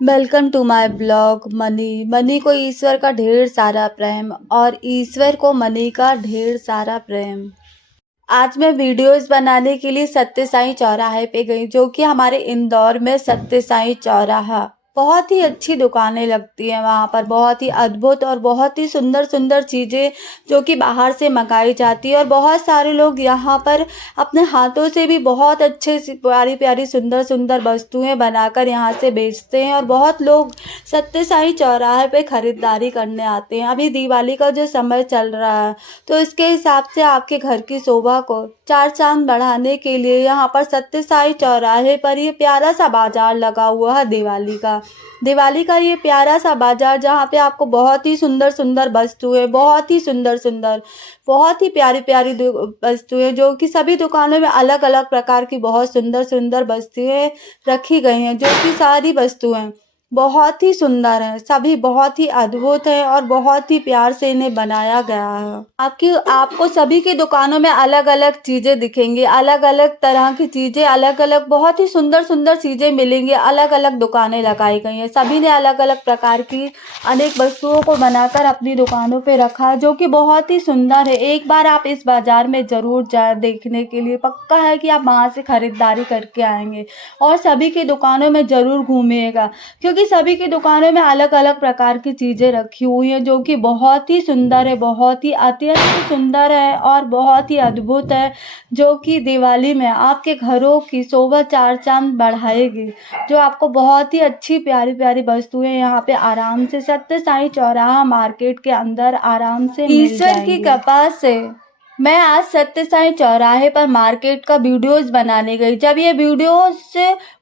Welcome to my blog. Money money को ईश्वर का ढेर सारा प्रेम और ईश्वर को मनी का ढेर सारा प्रेम। आज मैं वीडियोस बनाने के लिए सत्य साईं चौराहे पे गई, जो कि हमारे इंदौर में सत्य साईं चौराहा। बहुत ही अच्छी दुकानें लगती हैं वहाँ पर, बहुत ही अद्भुत और बहुत ही सुंदर सुंदर चीज़ें जो कि बाहर से मंगाई जाती है। और बहुत सारे लोग यहाँ पर अपने हाथों से भी बहुत अच्छे से प्यारी प्यारी सुंदर सुंदर वस्तुएं बनाकर यहाँ से बेचते हैं। और बहुत लोग सत्य साईं चौराहे पे खरीदारी करने आते हैं। अभी दिवाली का जो समय चल रहा है, तो इसके हिसाब से आपके घर की शोभा को चार चांद बढ़ाने के लिए यहाँ पर सत्य साईं चौराहे पर ये प्यारा सा बाजार लगा हुआ है। दिवाली का ये प्यारा सा बाजार, जहाँ पे आपको बहुत ही सुंदर सुंदर वस्तुएं, बहुत ही सुंदर सुंदर, बहुत ही प्यारी प्यारी वस्तुएं, जो कि सभी दुकानों में अलग अलग प्रकार की बहुत सुंदर सुंदर वस्तुएं रखी गई हैं, जो कि सारी वस्तुएं बहुत ही सुंदर है, सभी बहुत ही अद्भुत है और बहुत ही प्यार से इन्हें बनाया गया है। आपको सभी की दुकानों में अलग अलग चीजें दिखेंगी, अलग अलग तरह की चीजें, अलग अलग बहुत ही सुंदर सुंदर चीजें मिलेंगी। अलग अलग दुकानें लगाई गई हैं, सभी ने अलग अलग प्रकार की अनेक वस्तुओं को बनाकर अपनी दुकानों पे रखा है, जो कि बहुत ही सुंदर है। एक बार आप इस बाजार में जरूर जाए देखने के लिए, पक्का है कि आप वहां से खरीदारी करके आएंगे और सभी की दुकानों में जरूर घूमिएगा, क्योंकि सभी की दुकानों में अलग अलग प्रकार की चीजें रखी हुई हैं, जो कि बहुत ही सुंदर है, बहुत ही अत्यंत सुंदर है और बहुत ही अद्भुत है, जो कि दिवाली में आपके घरों की शोभा चार चांद बढ़ाएगी। जो आपको बहुत ही अच्छी प्यारी प्यारी वस्तुएं यहाँ पे आराम से सत्य साईं चौराहा मार्केट के अंदर आराम से मिल जाएंगी। ईश्वर की कृपा से मैं आज सत्य साईं चौराहे पर मार्केट का वीडियोस बनाने गई। जब ये वीडियोस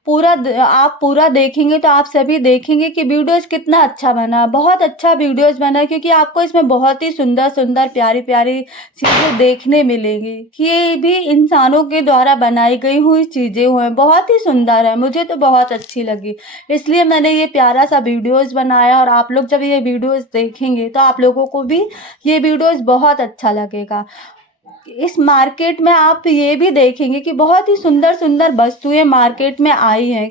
आप पूरा देखेंगे तो आप सभी देखेंगे कि वीडियोस कितना अच्छा बना, बहुत अच्छा वीडियोस बना, क्योंकि आपको इसमें बहुत ही सुंदर सुंदर प्यारी प्यारी चीज़ें देखने मिलेंगी कि ये भी इंसानों के द्वारा बनाई गई हुई चीज़ें हुई, बहुत ही सुंदर है। मुझे तो बहुत अच्छी लगी, इसलिए मैंने ये प्यारा सा वीडियोस बनाया। और आप लोग जब ये वीडियोस देखेंगे तो आप लोगों को भी ये वीडियोस बहुत अच्छा लगेगा। इस मार्केट में आप ये भी देखेंगे कि बहुत ही सुंदर सुंदर वस्तुएं मार्केट में आई हैं।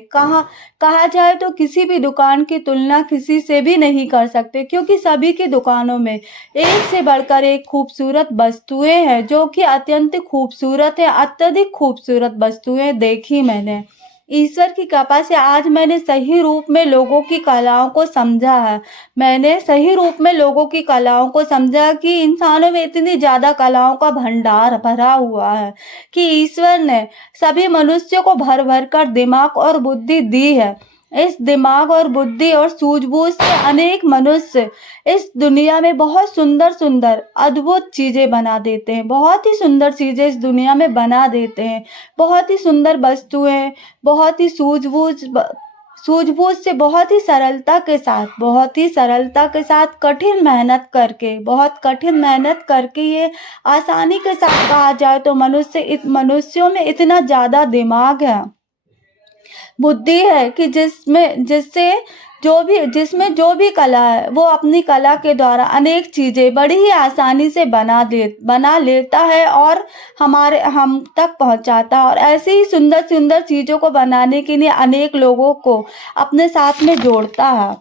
कहा जाए तो किसी भी दुकान की तुलना किसी से भी नहीं कर सकते, क्योंकि सभी की दुकानों में एक से बढ़कर एक खूबसूरत वस्तुएं हैं, जो कि अत्यंत खूबसूरत है। अत्यधिक खूबसूरत वस्तुएं देखी मैंने। ईश्वर की कृपा से आज मैंने सही रूप में लोगों की कलाओं को समझा है। मैंने सही रूप में लोगों की कलाओं को समझा कि इंसानों में इतनी ज्यादा कलाओं का भंडार भरा हुआ है कि ईश्वर ने सभी मनुष्यों को भर भर कर दिमाग और बुद्धि दी है। इस दिमाग और बुद्धि और सूझबूझ से अनेक मनुष्य इस दुनिया में बहुत सुंदर सुंदर अद्भुत चीजें बना देते हैं, बहुत ही सुंदर चीजें इस दुनिया में बना देते हैं। बहुत ही सुंदर वस्तुएं, बहुत ही सूझबूझ से, बहुत ही सरलता के साथ कठिन मेहनत करके, बहुत कठिन मेहनत करके ये आसानी के साथ कहा जाए तो मनुष्यों में इतना ज्यादा दिमाग है, बुद्धि है कि जिसमें जो भी कला है, वो अपनी कला के द्वारा अनेक चीजें बड़ी ही आसानी से बना लेता है और हम तक पहुंचाता है। और ऐसे ही सुंदर सुंदर चीजों को बनाने के लिए अनेक लोगों को अपने साथ में जोड़ता है,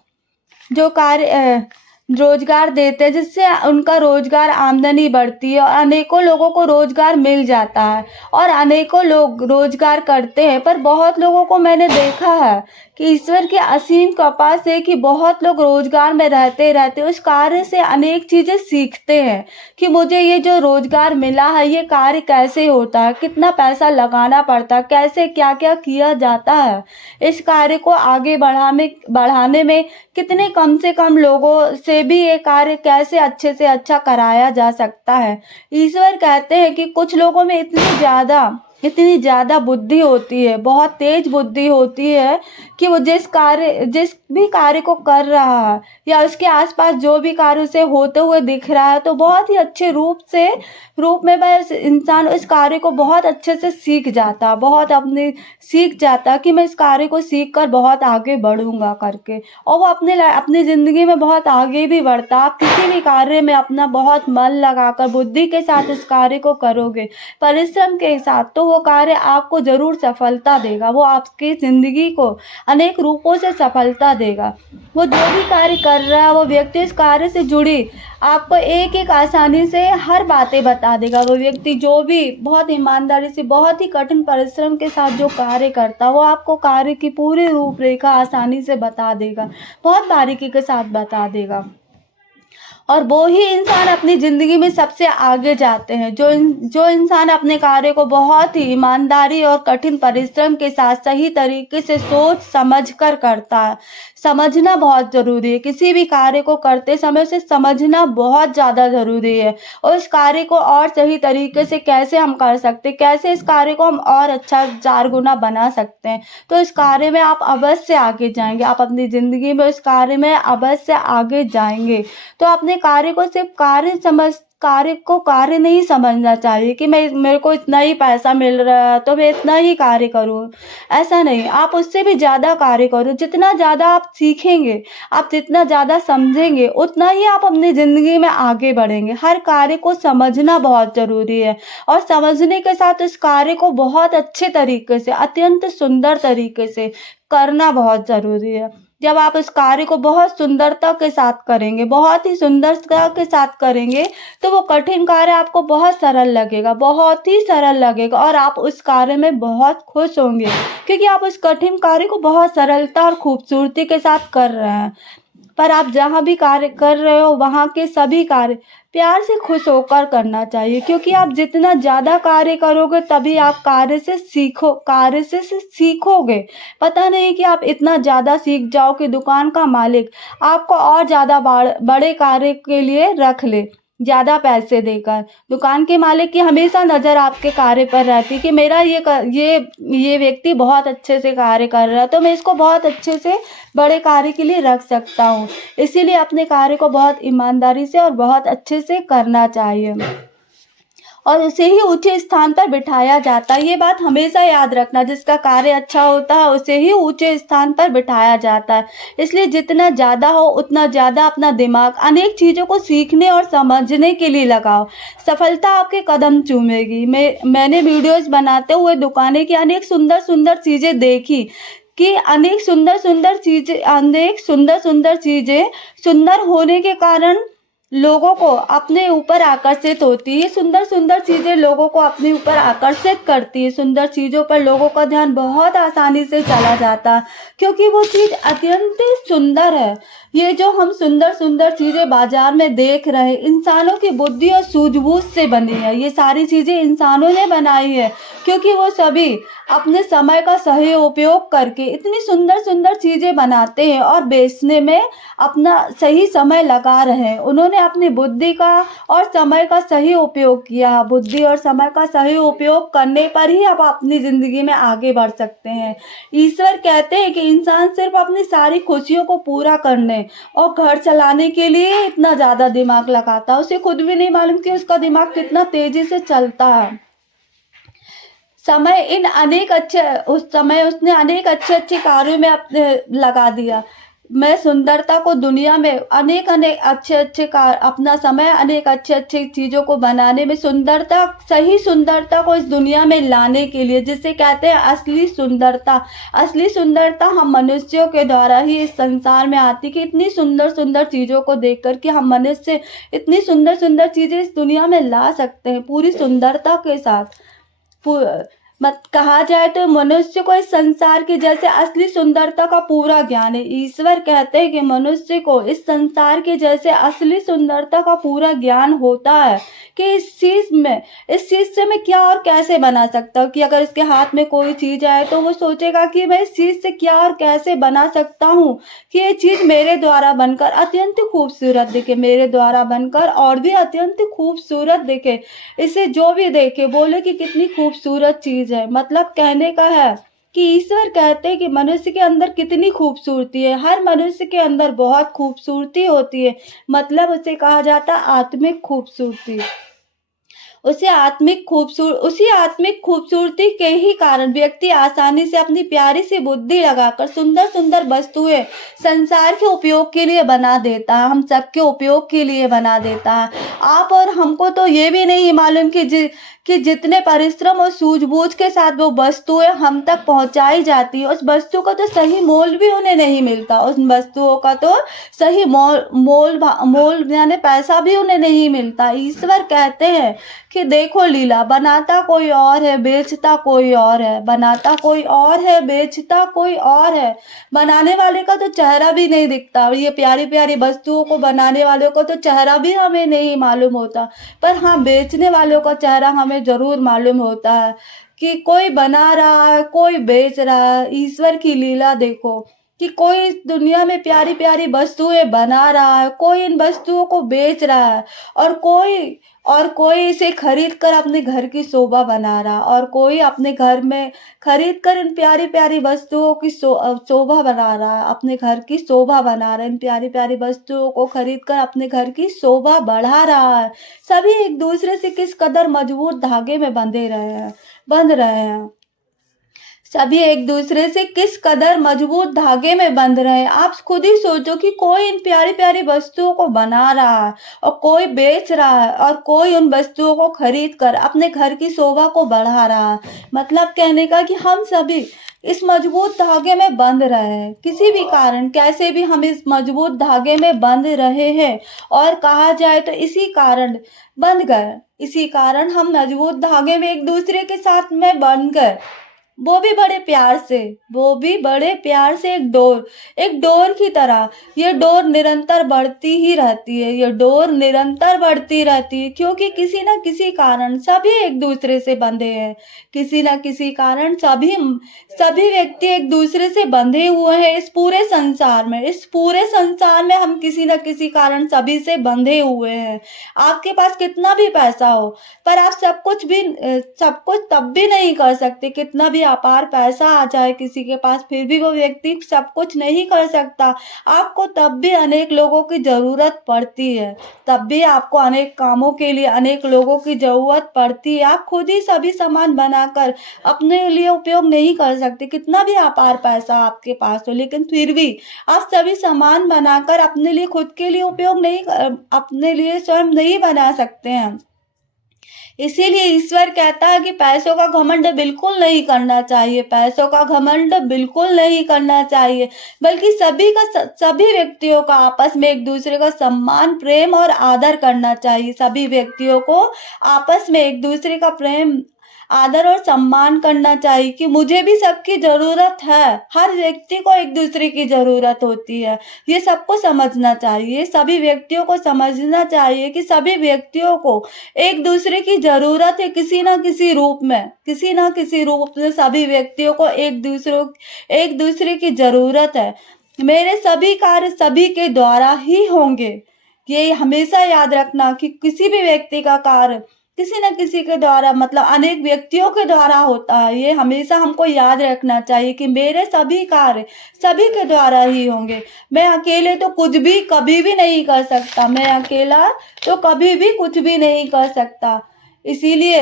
जो कार्य रोजगार देते हैं, जिससे उनका रोजगार आमदनी बढ़ती है और अनेकों लोगों को रोजगार मिल जाता है और अनेकों लोग रोजगार करते हैं। पर बहुत लोगों को मैंने देखा है कि ईश्वर की असीम कृपा से कि बहुत लोग रोजगार में रहते रहते उस कार्य से अनेक चीजें सीखते हैं कि मुझे ये जो रोजगार मिला है, ये कार्य कैसे होता है, कितना पैसा लगाना पड़ता है, कैसे क्या क्या किया जाता है, इस कार्य को आगे बढ़ाने में कितने कम से कम लोगों से भी ये कार्य कैसे अच्छे से अच्छा कराया जा सकता है। ईश्वर कहते हैं कि कुछ लोगों में इतनी ज्यादा बुद्धि होती है, बहुत तेज बुद्धि होती है कि वो जिस भी कार्य को कर रहा है, या उसके आसपास जो भी कार्य उसे होते हुए दिख रहा है, तो बहुत ही अच्छे रूप में वह इंसान उस कार्य को बहुत अच्छे से सीख जाता, सीख जाता कि मैं इस कार्य को सीख कर बहुत आगे बढ़ूंगा करके, और वो अपनी ज़िंदगी में बहुत आगे भी बढ़ता। आप किसी भी कार्य में अपना बहुत मन लगाकर बुद्धि के साथ इस कार्य को करोगे, परिश्रम के साथ, तो वो कार्य आपको ज़रूर सफलता देगा। वो आपकी ज़िंदगी को अनेक रूपों से सफलता देगा। वो जो भी कार्य कर रहा है, वो व्यक्ति इस कार्य से जुड़ी आपको एक एक आसानी से हर बातें बता देगा। वो व्यक्ति जो भी बहुत ईमानदारी से, बहुत ही कठिन परिश्रम के साथ जो कार्य करता, वो आपको कार्य की पूरी रूपरेखा आसानी से बता देगा, बहुत बारीकी के साथ बता देगा। और वो ही इंसान अपनी ज़िंदगी में सबसे आगे जाते हैं, जो इंसान अपने कार्य को बहुत ही ईमानदारी और कठिन परिश्रम के साथ सही तरीके से सोच समझ कर करता है। समझना बहुत ज़रूरी है, किसी भी कार्य को करते समय उसे समझना बहुत ज़्यादा ज़रूरी है, और इस कार्य को और सही तरीके से कैसे हम कर सकते हैं, कैसे इस कार्य को हम और अच्छा 4 गुना बना सकते हैं, तो इस कार्य में आप अवश्य आगे जाएंगे। आप अपनी ज़िंदगी में इस कार्य में अवश्य आगे जाएंगे। तो अपने कार्य को सिर्फ कार्य नहीं समझना चाहिए कि मेरे को इतना ही पैसा मिल रहा है तो मैं इतना ही कार्य करूँ। ऐसा नहीं, आप उससे भी ज़्यादा कार्य करो। जितना ज़्यादा आप सीखेंगे, आप जितना ज़्यादा समझेंगे, उतना ही आप अपनी ज़िंदगी में आगे बढ़ेंगे। हर कार्य को समझना बहुत ज़रूरी है, और समझने के साथ उस कार्य को बहुत अच्छे तरीके से, अत्यंत सुंदर तरीके से करना बहुत ज़रूरी है। जब आप इस कार्य को बहुत सुंदरता के साथ करेंगे, बहुत ही सुंदरता के साथ करेंगे, तो वो कठिन कार्य आपको बहुत सरल लगेगा, बहुत ही सरल लगेगा, और आप उस कार्य में बहुत खुश होंगे, क्योंकि आप उस कठिन कार्य को बहुत सरलता और खूबसूरती के साथ कर रहे हैं। पर आप जहाँ भी कार्य कर रहे हो, वहाँ के सभी कार्य प्यार से खुश होकर करना चाहिए, क्योंकि आप जितना ज़्यादा कार्य करोगे तभी आप कार्य से सीखोगे। पता नहीं कि आप इतना ज़्यादा सीख जाओ कि दुकान का मालिक आपको और ज़्यादा बड़े कार्य के लिए रख ले, ज़्यादा पैसे देकर। दुकान के मालिक की हमेशा नज़र आपके कार्य पर रहती कि मेरा ये व्यक्ति बहुत अच्छे से कार्य कर रहा है, तो मैं इसको बहुत अच्छे से बड़े कार्य के लिए रख सकता हूँ। इसीलिए अपने कार्य को बहुत ईमानदारी से और बहुत अच्छे से करना चाहिए, और उसे ही ऊंचे स्थान पर बिठाया जाता है। ये बात हमेशा याद रखना, जिसका कार्य अच्छा होता है उसे ही ऊंचे स्थान पर बिठाया जाता है। इसलिए जितना ज़्यादा हो उतना ज़्यादा अपना दिमाग अनेक चीज़ों को सीखने और समझने के लिए लगाओ। सफलता आपके कदम चूमेगी। मैंने वीडियोस बनाते हुए दुकानें की अनेक सुंदर सुंदर चीज़ें देखी, कि अनेक सुंदर सुंदर चीज़ें सुंदर होने के कारण लोगों को अपने ऊपर आकर्षित होती है। सुंदर सुंदर चीज़ें लोगों को अपने ऊपर आकर्षित करती है। सुंदर चीज़ों पर लोगों का ध्यान बहुत आसानी से चला जाता, क्योंकि वो चीज़ अत्यंत सुंदर है। ये जो हम सुंदर सुंदर चीज़ें बाजार में देख रहे हैं, इंसानों की बुद्धि और सूझबूझ से बनी है। ये सारी चीज़ें इंसानों ने बनाई है, क्योंकि वो सभी अपने समय का सही उपयोग करके इतनी सुंदर सुंदर चीज़ें बनाते हैं और बेचने में अपना सही समय लगा रहे हैं। उन्होंने अपनी बुद्धि का और समय का सही उपयोग किया। बुद्धि और समय का सही उपयोग करने पर ही आप अपनी ज़िंदगी में आगे बढ़ सकते हैं। ईश्वर कहते हैं कि इंसान सिर्फ अपनी सारी खुशियों को पूरा करने और घर चलाने के लिए इतना ज़्यादा दिमाग लगाता है, उसे खुद भी नहीं मालूम कि उसका दिमाग कितना तेज़ी से चलता है। उस समय उसने अनेक अच्छे अच्छे कार्यों में अपने लगा दिया। मैं सुंदरता को दुनिया में अनेक अनेक अच्छे अच्छे अपना समय अनेक अच्छे अच्छे चीज़ों को बनाने में, सही सुंदरता को इस दुनिया में लाने के लिए, जिसे कहते हैं असली सुंदरता। असली सुंदरता हम मनुष्यों के द्वारा ही इस संसार में आती, कि इतनी सुंदर सुंदर चीज़ों को देखकर कि हम मनुष्य इतनी सुंदर सुंदर चीज़ें इस दुनिया में ला सकते हैं पूरी सुंदरता के साथ। कहा जाए तो मनुष्य को इस संसार की जैसे असली सुंदरता का पूरा ज्ञान है। ईश्वर कहते हैं कि मनुष्य को इस संसार के जैसे असली सुंदरता का पूरा ज्ञान होता है, कि इस चीज़ से मैं क्या और कैसे बना सकता हूँ। कि अगर इसके हाथ में कोई चीज़ आए तो वो सोचेगा कि मैं इस चीज़ से क्या और कैसे बना सकता हूँ कि ये चीज़ मेरे द्वारा बनकर अत्यंत खूबसूरत दिखे, मेरे द्वारा बनकर और भी अत्यंत खूबसूरत दिखे। इसे जो भी देखे बोले कि कितनी खूबसूरत चीज़ है। मतलब कहने का है कि ईश्वर कहते हैं कि मनुष्य के अंदर कितनी खूबसूरती है। हर मनुष्य के अंदर बहुत खूबसूरती होती है, मतलब उसे कहा जाता है आत्मिक खूबसूरती। उसी आत्मिक खूबसूरती के ही कारण व्यक्ति आसानी से अपनी प्यारी सी बुद्धि लगाकर सुंदर सुंदर वस्तुएं संसार के उपयोग के लिए बना देता है, हम सबके उपयोग के लिए बना देता है। आप और हमको तो ये भी नहीं मालूम कि जितने परिश्रम और सूझबूझ के साथ वो वस्तुएं हम तक पहुंचाई जाती है, उस वस्तु का तो सही मोल भी उन्हें नहीं मिलता। उस वस्तुओं का तो सही मोल यानी पैसा भी उन्हें नहीं मिलता। ईश्वर कहते हैं कि देखो लीला, बनाता कोई और है, बेचता कोई और है। बनाता कोई और है, बेचता कोई और है। बनाने वाले का तो चेहरा भी नहीं दिखता। ये प्यारी प्यारी वस्तुओं को बनाने वालों को तो चेहरा भी हमें नहीं मालूम होता, पर हाँ, बेचने वालों का चेहरा हमें जरूर मालूम होता है कि कोई बना रहा है, कोई बेच रहा है। ईश्वर की लीला देखो कि कोई इस दुनिया में प्यारी प्यारी वस्तुएं बना रहा है, कोई इन वस्तुओं को बेच रहा है, और कोई इसे खरीद कर अपने घर की शोभा बना रहा, और कोई अपने घर में खरीद कर इन प्यारी प्यारी वस्तुओं की शोभा बना रहा है, अपने घर की शोभा बना रहा है। इन प्यारी प्यारी वस्तुओं को खरीद कर अपने घर की शोभा बढ़ा रहा है। सभी एक दूसरे से किस कदर मजबूत धागे में बंध रहे हैं। सभी एक दूसरे से किस कदर मजबूत धागे में बंध रहे हैं। आप खुद ही सोचो कि कोई इन प्यारी प्यारी वस्तुओं को बना रहा है, और कोई बेच रहा है, और कोई उन वस्तुओं को खरीद कर अपने घर की शोभा को बढ़ा रहा है। मतलब कहने का कि हम सभी इस मजबूत धागे में बंध रहे हैं, किसी भी कारण कैसे भी हम इस मजबूत धागे में बंध रहे हैं, और कहा जाए तो इसी कारण बंध गए। इसी कारण हम मजबूत धागे में एक दूसरे के साथ में बंध गए, वो भी बड़े प्यार से, एक डोर की तरह। ये डोर निरंतर बढ़ती ही रहती है, ये डोर निरंतर बढ़ती रहती है, क्योंकि किसी न किसी कारण सभी एक दूसरे से बंधे हैं। किसी न किसी कारण सभी व्यक्ति एक दूसरे से बंधे हुए हैं। इस पूरे संसार में हम किसी न किसी कारण सभी से बंधे हुए हैं। आपके पास कितना भी पैसा हो, पर आप सब कुछ तब भी नहीं कर सकते। कितना भी अपार पैसा आ जाए किसी के पास, फिर भी वो व्यक्ति सब कुछ नहीं कर सकता। आपको तब भी अनेक लोगों की जरूरत पड़ती है, तब भी आपको अनेक कामों के लिए अनेक लोगों की जरूरत पड़ती है। आप खुद ही सभी सामान बनाकर अपने लिए उपयोग नहीं कर सकते, कितना भी अपार पैसा आपके पास हो, लेकिन फिर भी आप सभी सामान बनाकर अपने लिए खुद के लिए अपने लिए स्वयं नहीं बना सकते हैं। इसीलिए ईश्वर कहता है कि पैसों का घमंड बिल्कुल नहीं करना चाहिए, पैसों का घमंड बिल्कुल नहीं करना चाहिए, बल्कि सभी व्यक्तियों का आपस में एक दूसरे का सम्मान, प्रेम और आदर करना चाहिए। सभी व्यक्तियों को आपस में एक दूसरे का प्रेम, आदर और सम्मान करना चाहिए कि मुझे भी सबकी जरूरत है। हर व्यक्ति को एक दूसरे की जरूरत होती है, ये सबको समझना चाहिए। सभी व्यक्तियों को समझना चाहिए कि सभी व्यक्तियों को एक दूसरे की जरूरत है, किसी ना किसी रूप में सभी व्यक्तियों को एक दूसरे की जरूरत है। मेरे सभी कार्य सभी के द्वारा ही होंगे, ये हमेशा याद रखना कि किसी भी व्यक्ति का कार्य किसी न किसी के द्वारा, मतलब अनेक व्यक्तियों के द्वारा होता है। ये हमेशा हमको याद रखना चाहिए कि मेरे सभी कार्य सभी के द्वारा ही होंगे। मैं अकेले तो कुछ भी कभी भी नहीं कर सकता, मैं अकेला तो कभी भी कुछ भी नहीं कर सकता। इसीलिए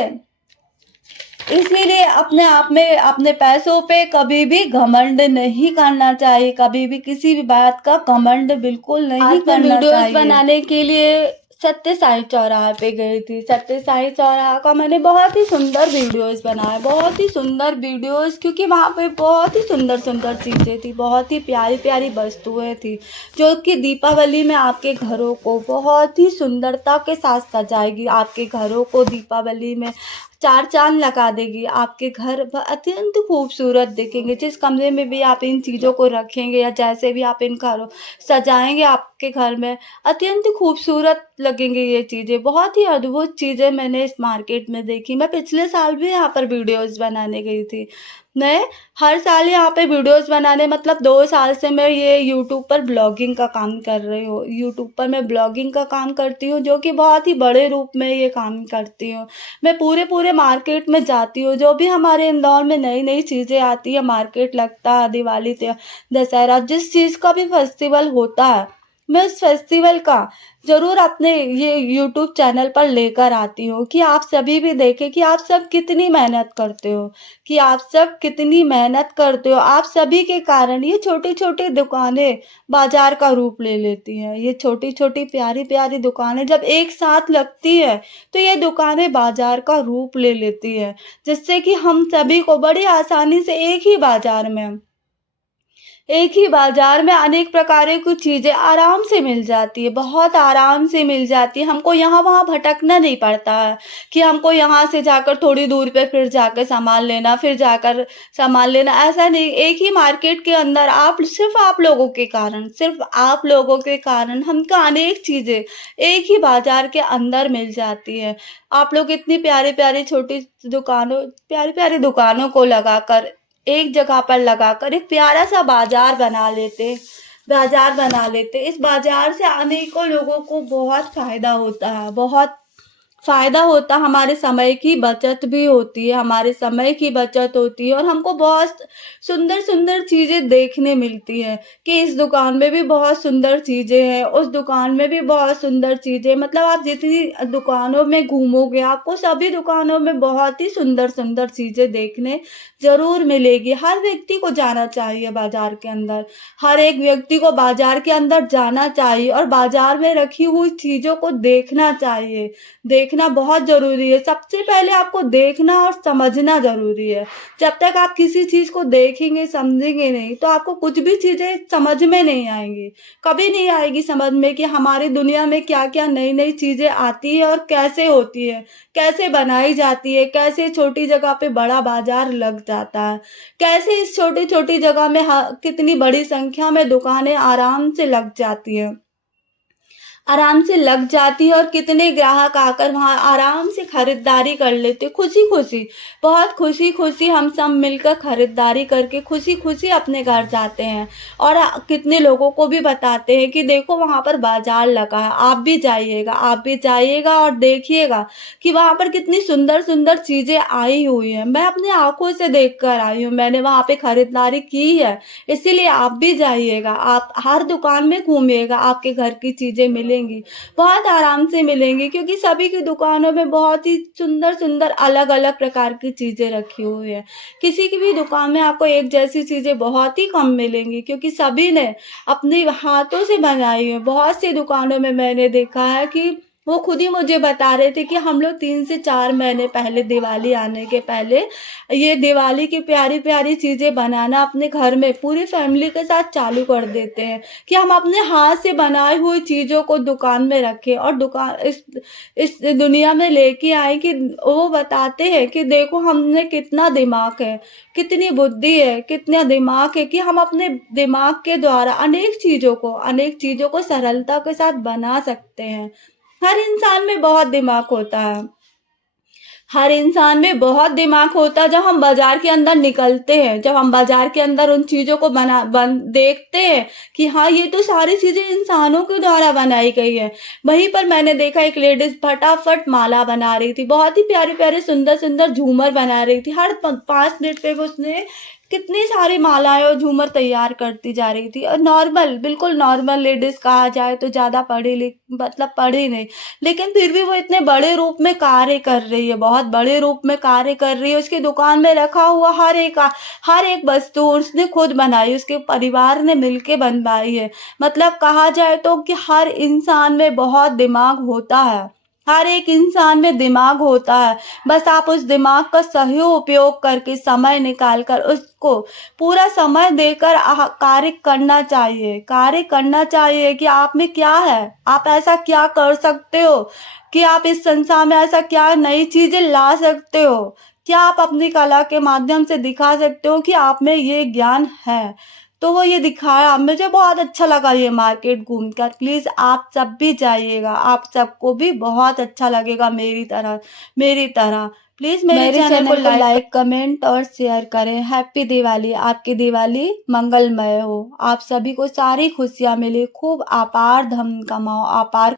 अपने आप में, अपने पैसों पे कभी भी घमंड नहीं करना चाहिए, कभी भी किसी भी बात का घमंड बिल्कुल नहीं करना चाहिए। वीडियोस बनाने के लिए सत्य साई चौराहा पे गई थी। सत्य साई चौराहा का मैंने बहुत ही सुंदर वीडियोस बनाए, बहुत ही सुंदर वीडियोस, क्योंकि वहाँ पे बहुत ही सुंदर सुंदर चीज़ें थी, बहुत ही प्यारी प्यारी वस्तुएं थी, जो कि दीपावली में आपके घरों को बहुत ही सुंदरता के साथ सजाएगी। आपके घरों को दीपावली में चार चांद लगा देगी, आपके घर अत्यंत खूबसूरत दिखेंगे। जिस कमरे में भी आप इन चीज़ों को रखेंगे या जैसे भी आप इन घरों सजाएंगे, आपके घर में अत्यंत खूबसूरत लगेंगे ये चीज़ें। बहुत ही अद्भुत चीज़ें मैंने इस मार्केट में देखी। मैं पिछले साल भी यहाँ पर वीडियोस बनाने गई थी, मैं हर साल यहाँ पे वीडियोज़ बनाने मतलब 2 साल से मैं ये यूट्यूब पर ब्लॉगिंग का काम कर रही हूँ। यूट्यूब पर मैं ब्लॉगिंग का काम करती हूँ, जो कि बहुत ही बड़े रूप में ये काम करती हूँ। मैं पूरे-पूरे मार्केट में जाती हूँ, जो भी हमारे इंदौर में नई-नई चीज़ें आती हैं, मार्केट लगता है, दिवाली दशहरा जिस चीज़ का भी फेस्टिवल होता है, मैं उस फेस्टिवल का ज़रूर अपने ये यूट्यूब चैनल पर लेकर आती हूँ कि आप सभी भी देखें कि आप सब कितनी मेहनत करते हो। कि आप सब कितनी मेहनत करते हो। आप सभी के कारण ये छोटी-छोटी दुकानें बाज़ार का रूप ले लेती हैं। ये छोटी-छोटी, प्यारी-प्यारी दुकानें जब एक साथ लगती हैं, तो ये दुकानें बाज़ार का रूप ले लेती हैं, जिससे कि हम सभी को बड़ी आसानी से एक ही बाज़ार में अनेक प्रकारों की चीज़ें आराम से मिल जाती है, बहुत आराम से मिल जाती है। हमको यहाँ-वहाँ भटकना नहीं पड़ता है कि हमको यहाँ से जाकर थोड़ी दूर पे फिर जाकर सामान लेना, फिर जाकर सामान लेना, ऐसा नहीं। एक ही मार्केट के अंदर सिर्फ़ आप लोगों के कारण हमको अनेक चीज़ें एक ही बाज़ार के अंदर मिल जाती हैं। आप लोग इतनी प्यारी-प्यारी छोटी प्यारी-प्यारी दुकानों को लगाकर एक जगह पर लगाकर एक प्यारा-सा बाज़ार बना लेते। इस बाज़ार से अनेकों लोगों को बहुत फ़ायदा होता है, बहुत फ़ायदा होता, हमारे समय की बचत भी होती है, हमारे समय की बचत होती है और हमको बहुत सुंदर-सुंदर चीज़ें देखने मिलती हैं कि इस दुकान में भी बहुत सुंदर चीज़ें हैं, उस दुकान में भी बहुत सुंदर चीज़ें मतलब आप जितनी दुकानों में घूमोगे, आपको सभी दुकानों में बहुत ही सुंदर-सुंदर चीज़ें देखने ज़रूर मिलेगी। हर व्यक्ति को जाना चाहिए बाज़ार के अंदर, हर एक व्यक्ति को बाज़ार के अंदर जाना चाहिए और बाज़ार में रखी हुई चीज़ों को देखना चाहिए। देखना बहुत ज़रूरी है। सबसे पहले आपको देखना और समझना ज़रूरी है। जब तक आप किसी चीज़ को देखेंगे, समझेंगे नहीं, तो आपको कुछ भी चीज़ें समझ में नहीं आएँगी। कभी नहीं आएगी समझ में कि हमारी दुनिया में क्या-क्या नई-नई चीज़ें आती हैं और कैसे होती है, कैसे बनाई जाती है, कैसे छोटी जगह पे बड़ा बाज़ार लग जाता है, कैसे इस छोटी-छोटी जगह में कितनी बड़ी संख्या में दुकानें आराम से लग जाती है और कितने ग्राहक आकर वहाँ आराम से खरीदारी कर लेते खुशी-खुशी। बहुत खुशी-खुशी हम सब मिलकर खरीदारी करके खुशी-खुशी अपने घर जाते हैं और कितने लोगों को भी बताते हैं कि देखो वहाँ पर बाज़ार लगा है, आप भी जाइएगा और देखिएगा कि वहाँ पर कितनी सुंदर-सुंदर चीज़ें आई हुई हैं। मैं अपनी आँखों से देख कर आई हूँ, मैंने वहाँ पे खरीदारी की है, इसीलिए आप भी जाइएगा। आप हर दुकान में घूमिएगा, आपके घर की चीज़ें मिलेंगी, बहुत आराम से मिलेंगी क्योंकि सभी की दुकानों में बहुत ही सुंदर-सुंदर अलग-अलग प्रकार की चीज़ें रखी हुई हैं। किसी की भी दुकान में आपको एक जैसी चीज़ें बहुत ही कम मिलेंगी क्योंकि सभी ने अपने हाथों से बनाई है। बहुत सी दुकानों में मैंने देखा है कि वो खुद ही मुझे बता रहे थे कि हम लोग 3 से 4 महीने पहले दिवाली आने के पहले ये दिवाली की प्यारी-प्यारी चीज़ें बनाना अपने घर में पूरी फैमिली के साथ चालू कर देते हैं कि हम अपने हाथ से बनाई हुई चीज़ों को दुकान में रखें और दुकान इस दुनिया में लेके आएँ कि वो बताते हैं कि देखो हमने कितना दिमाग है, कितनी बुद्धि है, कितना दिमाग है कि हम अपने दिमाग के द्वारा अनेक चीज़ों को सरलता के साथ बना सकते हैं। हर इंसान में बहुत दिमाग होता है। हर इंसान में बहुत दिमाग होता है जब हम बाज़ार के अंदर निकलते हैं, जब हम बाज़ार के अंदर उन चीज़ों को देखते हैं कि हाँ, ये तो सारी चीज़ें इंसानों के द्वारा बनाई गई है। वहीं पर मैंने देखा एक लेडीज़ फटाफट माला बना रही थी, बहुत ही प्यारे-प्यारे, सुंदर-सुंदर झूमर बना रही थी। हर 5 मिनट पे वो उसने कितनी सारी मालाएँ और झूमर तैयार करती जा रही थी और बिल्कुल नॉर्मल लेडीज़ कहा जाए तो ज़्यादा पढ़ी नहीं। लेकिन फिर भी वो इतने बड़े रूप में कार्य कर रही है, बहुत बड़े रूप में कार्य कर रही है। उसकी दुकान में रखा हुआ हर एक वस्तु उसने खुद बनाई, उसके परिवार ने मिलके बनवाई है। मतलब कहा जाए तो कि हर इंसान में बहुत दिमाग होता है। हर एक इंसान में दिमाग होता है। बस आप उस दिमाग का सही उपयोग करके समय निकाल कर उसको पूरा समय देकर कार्य करना चाहिए कि आप में क्या है, आप ऐसा क्या कर सकते हो कि आप इस संसार में ऐसा क्या नई चीज़ें ला सकते हो, क्या आप अपनी कला के माध्यम से दिखा सकते हो कि आप में ये ज्ञान है। तो वो ये दिखाया, मुझे बहुत अच्छा लगा ये मार्केट घूमकर। प्लीज़ आप सब भी जाइएगा, आप सबको भी बहुत अच्छा लगेगा मेरी तरह। प्लीज मेरे चैनल को लाइक कमेंट और शेयर करें। हैप्पी दिवाली। आपकी दिवाली मंगलमय हो। आप सभी को सारी खुशियां मिले। खूब अपार धन कमाओ, अपार